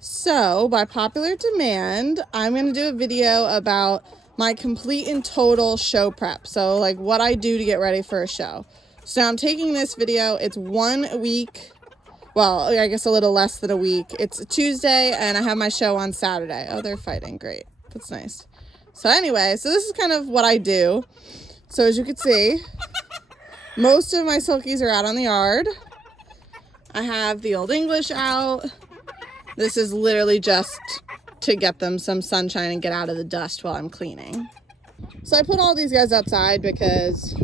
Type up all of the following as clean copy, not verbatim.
So, by popular demand, I'm going to do a video about my complete and total show prep. So, like what I do to get ready for a show. So, I'm taking this video, it's 1 week. Well, I guess a little less than a week. It's a Tuesday and I have my show on Saturday. Oh, they're fighting. Great. That's nice. So anyway, so this is kind of what I do. So as you can see, most of my silkies are out on the yard. I have the Old English out. This is literally just to get them some sunshine and get out of the dust while I'm cleaning. So I put all these guys outside because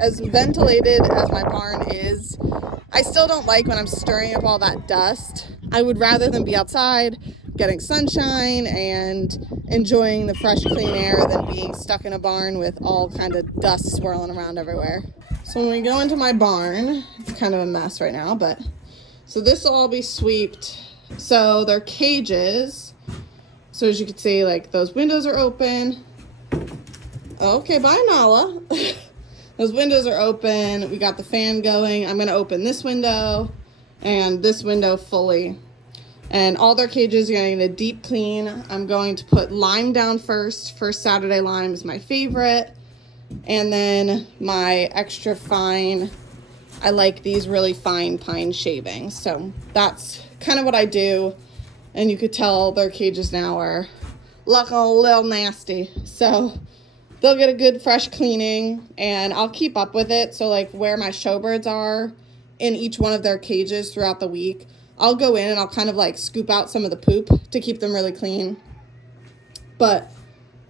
as ventilated as my barn is, I still don't like when I'm stirring up all that dust. I would rather them be outside, getting sunshine and enjoying the fresh, clean air than being stuck in a barn with all kind of dust swirling around everywhere. So when we go into my barn, it's kind of a mess right now, but so this will all be swept. So they're cages. So as you can see, like those windows are open. Okay, bye Nala. Those windows are open. We got the fan going. I'm going to open this window and this window fully. And all their cages are going to get a deep clean. I'm going to put lime down first. First Saturday lime is my favorite. And then my extra fine, I like these really fine pine shavings. So that's kind of what I do. And you could tell their cages now are looking a little nasty. So they'll get a good fresh cleaning and I'll keep up with it. So like where my showbirds are in each one of their cages throughout the week, I'll go in and I'll kind of like scoop out some of the poop to keep them really clean. But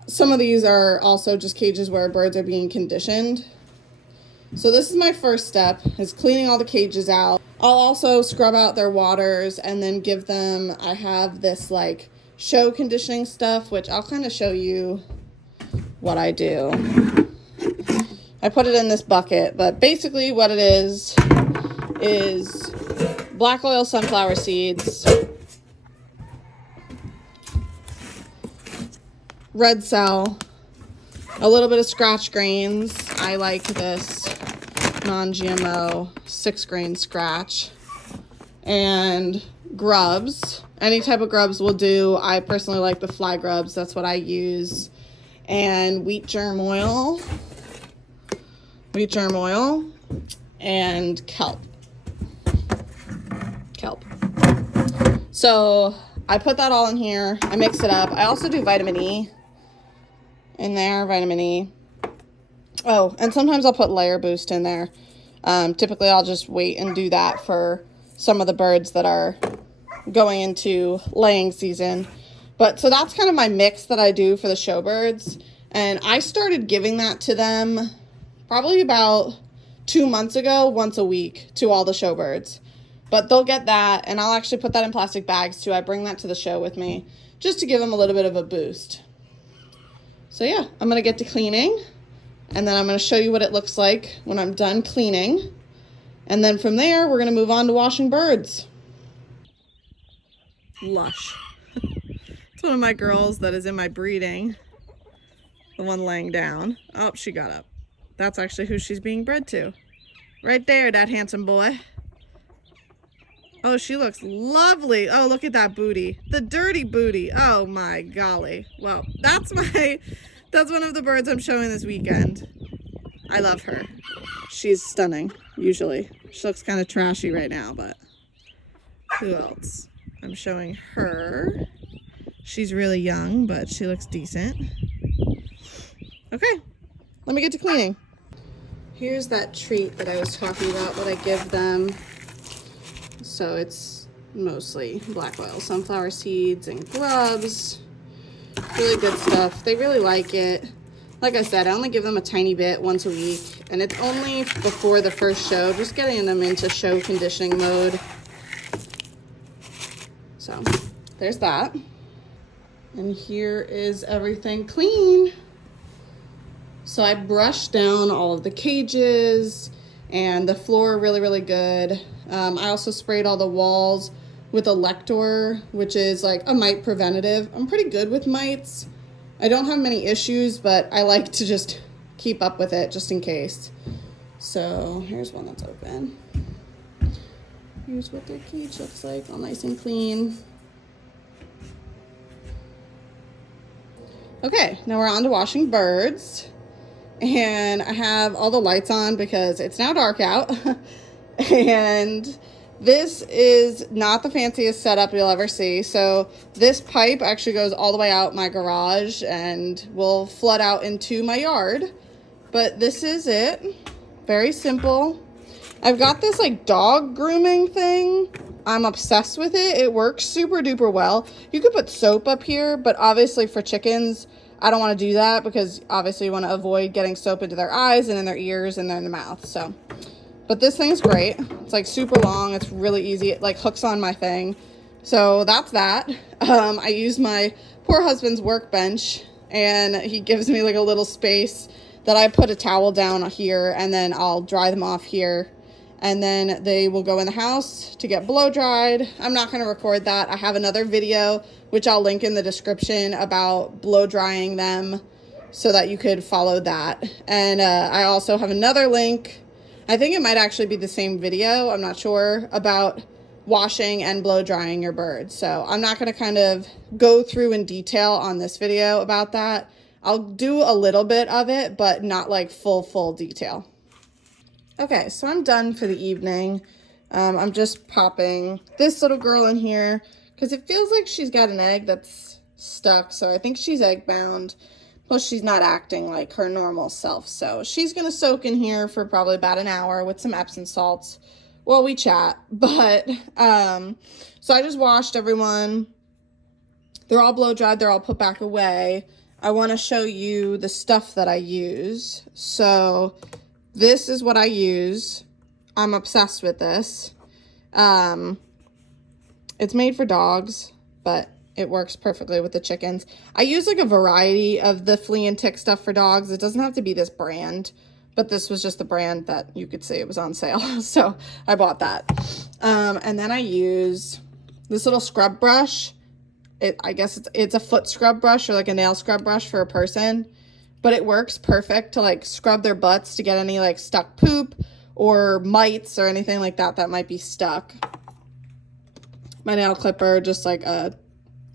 some of these are also just cages where birds are being conditioned. So this is my first step, is cleaning all the cages out. I'll also scrub out their waters and then give them, I have this like show conditioning stuff, which I'll kind of show you what I do. I put it in this bucket, but basically what it is black oil sunflower seeds, red cell, a little bit of scratch grains. I like this non-GMO 6-grain scratch, and grubs. Any type of grubs will do. I personally like the fly grubs. That's what I use. And wheat germ oil, and kelp. So I put that all in here. I mix it up. I also do vitamin E in there, vitamin E. Oh, and sometimes I'll put layer boost in there. Typically I'll just wait and do that for some of the birds that are going into laying season. But so that's kind of my mix that I do for the showbirds. And I started giving that to them probably about 2 months ago, once a week to all the showbirds. But they'll get that, and I'll actually put that in plastic bags too. I bring that to the show with me just to give them a little bit of a boost. So yeah, I'm going to get to cleaning, and then I'm going to show you what it looks like when I'm done cleaning. And then from there, we're going to move on to washing birds. Lush. It's one of my girls that is in my breeding. The one laying down. Oh, she got up. That's actually who she's being bred to. Right there, that handsome boy. Oh, she looks lovely. Oh, look at that booty. The dirty booty. Oh my golly. Well, that's one of the birds I'm showing this weekend. I love her. She's stunning, usually. She looks kind of trashy right now, but who else? I'm showing her. She's really young, but she looks decent. Okay, let me get to cleaning. Here's that treat that I was talking about that I give them. So it's mostly black oil sunflower seeds and grubs. Really good stuff. They really like it. Like I said, I only give them a tiny bit once a week, and it's only before the first show, just getting them into show conditioning mode. So there's that. And here is everything clean. So I brushed down all of the cages and the floor really, really good. I also sprayed all the walls with Elector, which is like a mite preventative. I'm pretty good with mites. I don't have many issues, but I like to just keep up with it just in case. So here's one that's open. Here's what their cage looks like, all nice and clean. Okay, now we're on to washing birds. And I have all the lights on because it's now dark out. And this is not the fanciest setup you'll ever see. So this pipe actually goes all the way out my garage and will flood out into my yard. But this is it. Very simple. I've got this like dog grooming thing. I'm obsessed with it. It works super duper well. You could put soap up here, but obviously for chickens, I don't want to do that because obviously you want to avoid getting soap into their eyes and in their ears and in the mouth. So, but this thing's great. It's like super long. It's really easy. It like hooks on my thing. So that's that. I use my poor husband's workbench and he gives me like a little space that I put a towel down here and then I'll dry them off here. And then they will go in the house to get blow dried. I'm not going to record that. I have another video, which I'll link in the description, about blow drying them so that you could follow that. And I also have another link. I think it might actually be the same video. I'm not sure, about washing and blow drying your birds. So I'm not going to kind of go through in detail on this video about that. I'll do a little bit of it, but not like full detail. Okay, so I'm done for the evening. I'm just popping this little girl in here because it feels like she's got an egg that's stuck. So I think she's egg bound. Plus she's not acting like her normal self. So she's going to soak in here for probably about an hour with some Epsom salts while we chat. But, so I just washed everyone. They're all blow dried. They're all put back away. I want to show you the stuff that I use. So this is what I use. I'm obsessed with this. It's made for dogs, but it works perfectly with the chickens. I use like a variety of the flea and tick stuff for dogs. It doesn't have to be this brand, but this was just the brand that you could see it was on sale. So I bought that. And then I use this little scrub brush. I guess it's a foot scrub brush or like a nail scrub brush for a person. But it works perfect to like scrub their butts to get any like stuck poop or mites or anything like that that might be stuck. My nail clipper, just like a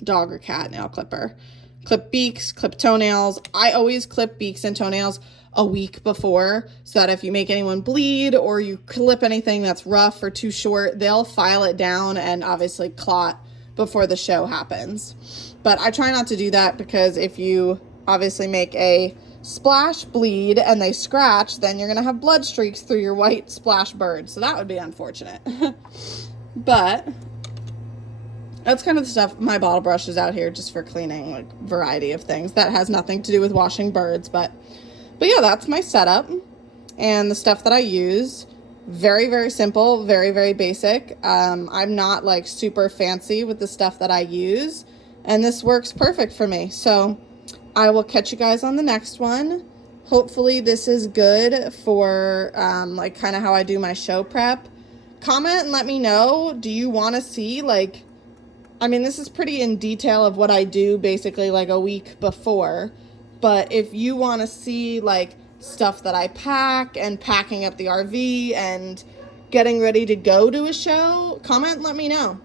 dog or cat nail clipper. Clip beaks, clip toenails. I always clip beaks and toenails a week before so that if you make anyone bleed or you clip anything that's rough or too short, they'll file it down and obviously clot before the show happens. But I try not to do that because if you obviously make a splash bleed and they scratch, then you're gonna have blood streaks through your white splash bird, so that would be unfortunate. But that's kind of the stuff. My bottle brush is out here just for cleaning, like variety of things that has nothing to do with washing birds. But yeah, that's my setup and the stuff that I use. Very simple, very basic. I'm not like super fancy with the stuff that I use, and this works perfect for me. So I will catch you guys on the next one. Hopefully this is good for like kind of how I do my show prep. Comment and let me know. Do you want to see like, I mean, this is pretty in detail of what I do basically like a week before. But if you want to see like stuff that I pack and packing up the RV and getting ready to go to a show, comment and let me know.